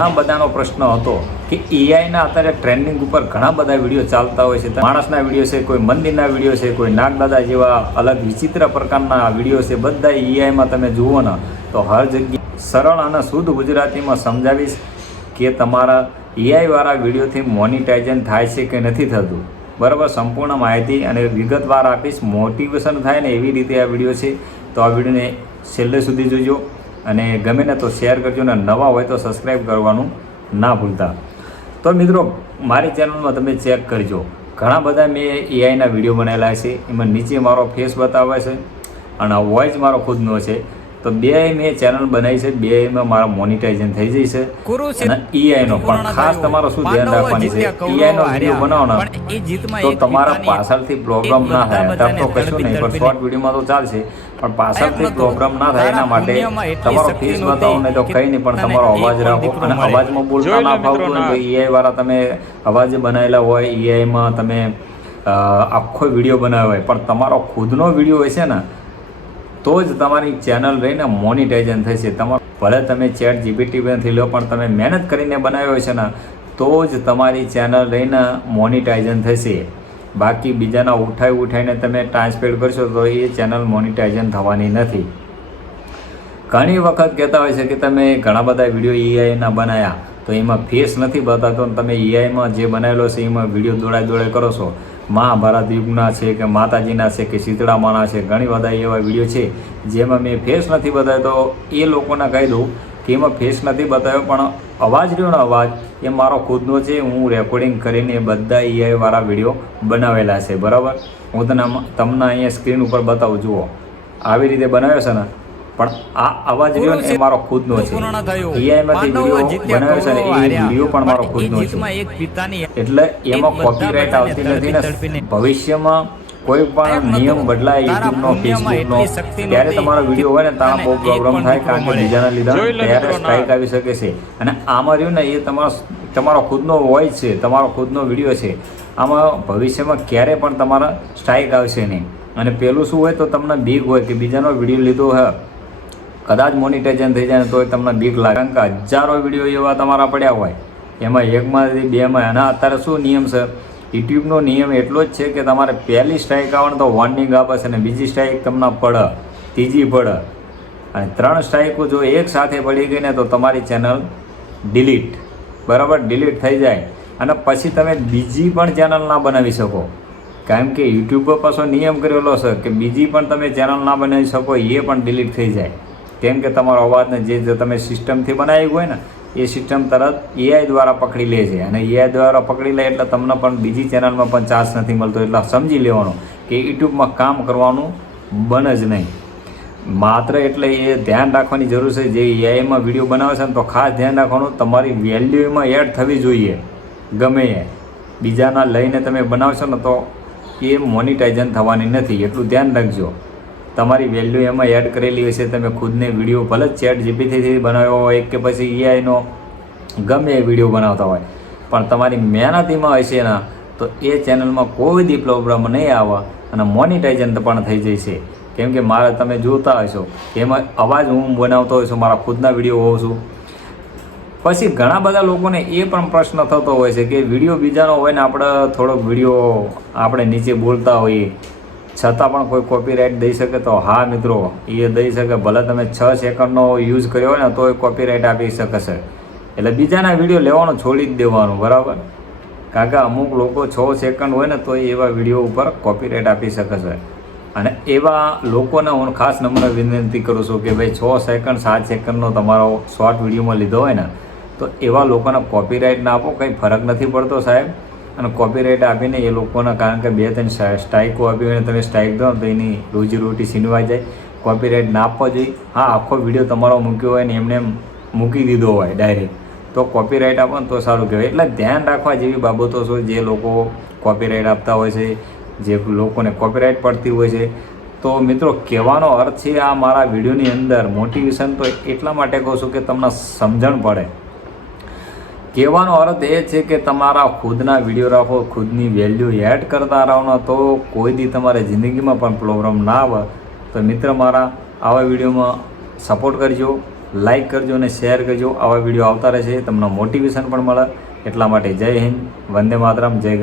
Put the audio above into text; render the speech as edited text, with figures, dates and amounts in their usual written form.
ઘણા બધાનો પ્રશ્ન હતો કે એઆઈના અત્યારે ટ્રેન્ડિંગ ઉપર ઘણા બધા વિડીયો ચાલતા હોય છે. માણસના વિડીયો છે, કોઈ મંદિરના વિડીયો છે, કોઈ નાગદાદા જેવા અલગ વિચિત્ર પ્રકારના વિડીયો છે. બધા એઆઈમાં તમે જુઓ ને તો હર જગ્યાએ સરળ અને શુદ્ધ ગુજરાતીમાં સમજાવીશ કે તમારા એઆઈવાળા વિડીયોથી મોનિટાઇઝેશન થાય છે કે નથી થતું. બરાબર, સંપૂર્ણ માહિતી અને વિગતવાર આપીશ. મોટિવેશન થાય ને એવી રીતે આ વિડીયો છે. તો આ વિડીયોને છેલ્લે સુધી જોજો અને ગમે ને તો શેર કરજો ને નવા હોય તો સબસ્ક્રાઈબ કરવાનું ના ભૂલતા. તો મિત્રો, મારી ચેનલમાં તમે ચેક કરજો, ઘણા બધા મેં એઆઈના વિડીયો બનાવેલા છે. એમાં નીચે મારો ફેસ બતાવે છે અને વોઇસ મારો ખુદનો છે. તો બે મેં ચેનલ બનાવી છે, બેમાં મારા મોનિટાઇઝેશન થઈ જશે. અને એઆઈનો પણ ખાસ તમારે શું ધ્યાન રાખવાની છે, એઆઈનો વિડીયો બનાવો ને તો તમારા પાછળથી પ્રોબ્લેમ ના થાય. અત્યારે તો કશું નહીં, પણ શોર્ટ વિડીયોમાં તો ચાલશે, પણ પાછળથી પ્રોબ્લેમ ના થાય એના માટે તમારો ફેસ બતાવો નહીં તો કંઈ નહીં, પણ તમારો અવાજ રાખો. અને અવાજમાં બોલતા ના ફાવતું હોય તો એઆઈ વાળા તમે અવાજ બનાવેલા હોય, એઆઈમાં તમે આખો વિડીયો બનાવ્યો હોય, પણ તમારો ખુદનો વિડીયો હોય છે ને તો જ તમારી ચેનલ રહીને મોનિટાઇઝેશન થશે. તમારું ભલે તમે ચેટ જીપીટીથી લો, પણ તમે મહેનત કરીને બનાવ્યો છે ને તો જ તમારી ચેનલ રહીને મોનિટાઇઝેશન થશે. બાકી બીજાના ઉઠાઈને તમે ટ્રાન્સપેડ કરશો તો એ ચેનલ મોનિટાઇઝેશન થવાની નથી. ઘણી વખત કહેતા હોય છે કે તમે ઘણા બધા વિડીયો એઆઈના બનાવ્યા તો એમાં ફેસ નથી બતાતો, તમે એઆઈમાં જે બનાવેલો છે એમાં વિડીયો દોડાય કરો છો. મહાભારત યુગના છે કે માતાજીના છે કે શીતળામાના છે, ઘણી બધા એવા વિડીયો છે જેમાં મેં ફેસ નથી બતાવ્યો. તો એ લોકોને કહી દઉં કે એમાં ફેસ નથી બતાવ્યો, પણ અવાજ રહ્યો ને અવાજ એ મારો ખુદનો છે. હું રેકોર્ડિંગ કરીને બધા એઆઈવાળા વિડીયો બનાવેલા છે. બરાબર, હું તમને અહીંયા સ્ક્રીન ઉપર બતાવું, જુઓ આવી રીતે બનાવ્યો છે ને, પણ આ અવાજ રહ્યો ને એ મારો ખુદનો છે. એઆઈમાંથી વિડીયો બનાવ્યો છે ને એ વિડીયો પણ મારો ખુદનો છે. એટલે એમાં કોપીરાઇટ આવતી નથી ને. ભવિષ્યમાં કોઈ પણ નિયમ બદલાય યુટ્યુબનો, ફેસબુકનો, ત્યારે તમારો વિડીયો હોય ને ત્યાં બહુ પ્રોબ્લેમ થાય, કારણ કે બીજાના લીધે ત્યારે સ્ટ્રાઇક આવી શકે છે. અને આમાં રહ્યું ને એ તમારો ખુદનો વોઇસ છે, તમારો ખુદનો વિડીયો છે. આમાં ભવિષ્યમાં ક્યારે પણ તમારા સ્ટ્રાઇક આવશે નહીં. અને પેલું શું હોય તો તમને બીક હોય કે બીજાનો વિડીયો લીધો હે, કદાચ મોનિટાઇઝેશન થઈ જાય ને તો તમને બીક લાગે, કારણ કે હજારો વિડીયો એવા તમારા પડ્યા હોય, એમાં એકમાંથી બેમાં. અને અત્યારે શું નિયમ છે, યુટ્યુબનો નિયમ એટલો જ છે કે તમારે પહેલી સ્ટ્રાઇક આવે તો વોર્નિંગ આપે છે, અને બીજી સ્ટ્રાઇક તમને પડે, ત્રીજી પડે, અને 3 સ્ટ્રાઇકો જો એક સાથે પડી ગઈ ને તો તમારી ચેનલ ડિલીટ, બરાબર, ડિલીટ થઈ જાય. અને પછી તમે બીજી પણ ચેનલ ના બનાવી શકો, કારણ કે યુટ્યુબ પર પાછો નિયમ કરેલો છે કે બીજી પણ તમે ચેનલ ના બનાવી શકો, એ પણ ડિલીટ થઈ જાય. કેમ કે તમારો અવાજને જે તમે સિસ્ટમથી બનાવી હોય ને એ સિસ્ટમ તરત એઆઈ દ્વારા પકડી લે છે. અને એઆઈ દ્વારા પકડી લે એટલે તમને પણ બીજી ચેનલમાં પણ ચાન્સ નથી મળતો. એટલે સમજી લેવાનું કે યુટ્યુબમાં કામ કરવાનું બને જ નહીં. માત્ર એટલે એ ધ્યાન રાખવાની જરૂર છે, જે એઆઈમાં વિડીયો બનાવે છે ને તો ખાસ ધ્યાન રાખવાનું, તમારી વેલ્યુ એમાં એડ થવી જોઈએ. ગમે એ બીજાના લઈને તમે બનાવશો ને તો એ મોનિટાઇઝેશન થવાની નથી, એટલું ધ્યાન રાખજો. તમારી વેલ્યુ એમાં એડ કરેલી હશે. તમે ખુદને વિડીયો ભલે ચેટ જીપીટીથી બનાવ્યો હોય કે પછી એઆઈનો ગમે એ વિડીયો બનાવતા હોય, પણ તમારી મહેનતીમાં હશે ને તો એ ચેનલમાં કોઈ દી પ્રોબ્લેમ નહીં આવે અને મોનિટાઇઝેશન પણ થઈ જશે. કેમ કે મારે તમે જોતા હશો એમાં અવાજ હું બનાવતો હોઉં છું, મારા ખુદના વિડીયો હોઉં છું. પછી ઘણા બધા લોકોને એ પણ પ્રશ્ન થતો હોય છે કે વિડીયો બીજાનો હોય ને આપણે થોડોક વિડીયો આપણે નીચે બોલતા હોઈએ છતાં પણ કોઈ કોપીરાઇટ દઈ શકે. તો હા મિત્રો, એ દઈ શકે. ભલે તમે 6 સેકન્ડનો યુઝ કર્યો હોય ને તો એ કોપીરાઇટ આપી શકે છે. એટલે બીજાના વિડીયો લેવાનો છોડી જ દેવાનું, બરાબર, કારણ કે અમુક લોકો 6 સેકન્ડ હોય ને તો એવા વિડીયો ઉપર કોપીરાઇટ આપી શકે છે. અને એવા લોકોને હું ખાસ નમ્ર વિનંતી કરું છું કે ભાઈ 6 સેકન્ડ 7 સેકન્ડનો તમારો શોર્ટ વિડીયોમાં લીધો હોય ને તો એવા લોકોને કોપીરાઇટ ના આપો, કંઈ ફરક નથી પડતો સાહેબ. અને કોપીરાઇટ આપીને એ લોકોને, કારણ કે 2-3 સ્ટ્રાઇકો આપી હોય ને તમે સ્ટ્રાઇક દો તો એની રોજીરોટી છીનવાઈ જાય. કોપીરાઇટ ના આપવો જોઈએ. હા, આખો વિડીયો તમારો મૂક્યો હોય ને એમને મૂકી દીધો હોય ડાયરેક્ટ, તો કોપીરાઇટ આપો ને તો સારું કહેવાય. એટલે ધ્યાન રાખવા જેવી બાબતો છે. જે લોકો કોપીરાઇટ આપતા હોય છે, જે લોકોને કોપીરાઇટ પડતી હોય છે. તો મિત્રો, કહેવાનો અર્થ છે આ મારા વિડીયોની અંદર મોટિવેશન તો એટલા માટે કહું છું કે તમને સમજણ પડે. કહેવાનો અર્થ એ છે કે તમારા ખુદના વિડીયો રાખો, ખુદની વેલ્યુ એડ કરતા રહો, તો કોઈ દી તમારે જિંદગીમાં પણ પ્રોબ્લેમ ના આવે. તો મિત્ર, મારા આવા વિડીયોમાં સપોર્ટ કરજો લાઇક કરજો અને શેર કરજો. આવા વિડીયો આવતા રહેશે, તમને મોટિવેશન પણ મળે. એટલા માટે જય હિન્દ, વંદે માતરમ, જય